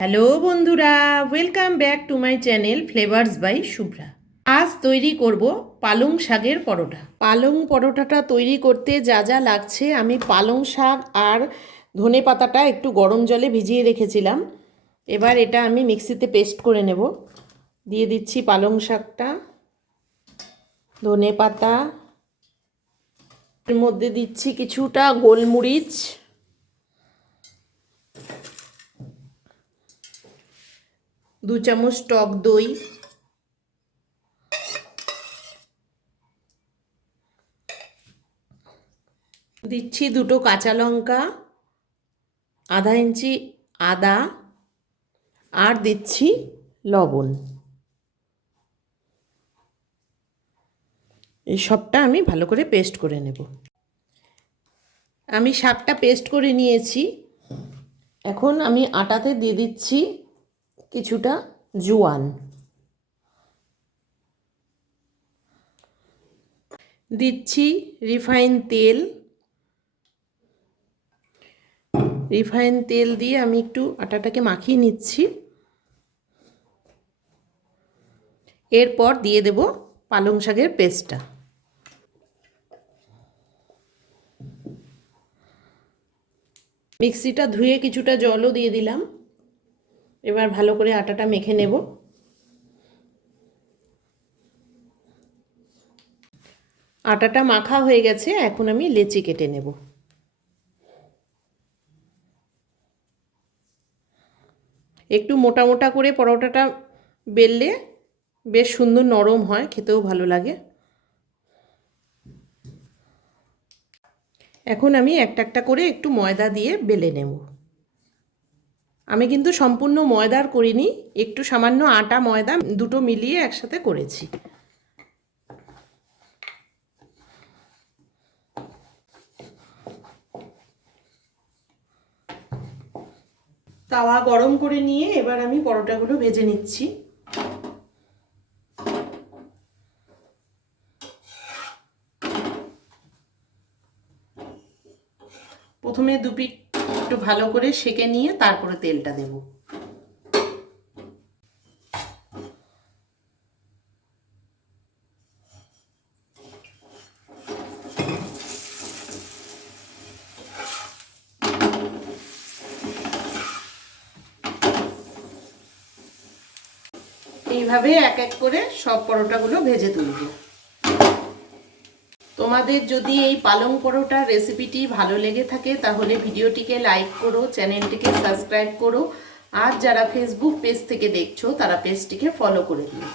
Hello বন্ধুরা, welcome back to my channel flavours by Shubhra. আজ তৈরি করব পালং শাকের পরোটা। পালং পরোটাটা তৈরি করতে যা যা লাগছে, আমি পালং শাক আর ধনে পাতাটা একটু গরম জলে ভিজিয়ে রেখেছিলাম। এবার এটা আমি মিক্সিতে পেস্ট করে নেব। দিয়ে দিচ্ছি পালং শাকটা, ধনে পাতা, এর মধ্যে দিচ্ছি কিছুটা গোলমরিচ, 2 চামচ টক দই, দিচ্ছি 2টো কাঁচা লঙ্কা, আধা ইঞ্চি আদা, আর দিচ্ছি লবণ। এই সবটা আমি ভালো করে পেস্ট করে নেব। আমি শাকটা পেস্ট করে নিয়েছি। এখন আমি আটাতে দিয়ে দিচ্ছি কিছুটা জোয়ান, দিচ্ছি রিফাইন তেল। রিফাইন তেল দিয়ে আমি একটু আটাটাকে মাখিয়ে নিচ্ছি। এরপর দিয়ে দেব পালং শাকের পেস্টটা। মিক্সিটা ধুয়ে কিছুটা জলও দিয়ে দিলাম। এবার ভালো করে আটাটা মেখে নেব। আটাটা মাখা হয়ে গেছে, এখন আমি লেচি কেটে নেব। একটু মোটা মোটা করে পরোটাটা বেললে বেশ সুন্দর নরম হয়, খেতেও ভালো লাগে। এখন আমি একটা একটা করে একটু ময়দা দিয়ে বেলে নেব। আমি কিন্তু সম্পূর্ণ ময়দার করিনি, একটু সামান্য আটা ময়দা দুটো মিলিয়ে একসাথে করেছি। তাওয়া গরম করে নিয়ে এবার আমি পরোটাগুলো ভেজে নিচ্ছি। প্রথমে দুপিঠ একটু ভালো করে সেঁকে নিয়ে তারপরে তেলটা দেব। এইভাবে এক এক করে সব পরোটাগুলো ভেজে তুলব। তোমাদের যদি এই পালং পরোটার রেসিপিটি ভালো লেগে থাকে তাহলে ভিডিওটিকে লাইক করো, চ্যানেলটিকে সাবস্ক্রাইব করো, আর যারা ফেসবুক পেজ থেকে দেখছো তারা পেজটিকে ফলো করে দিও।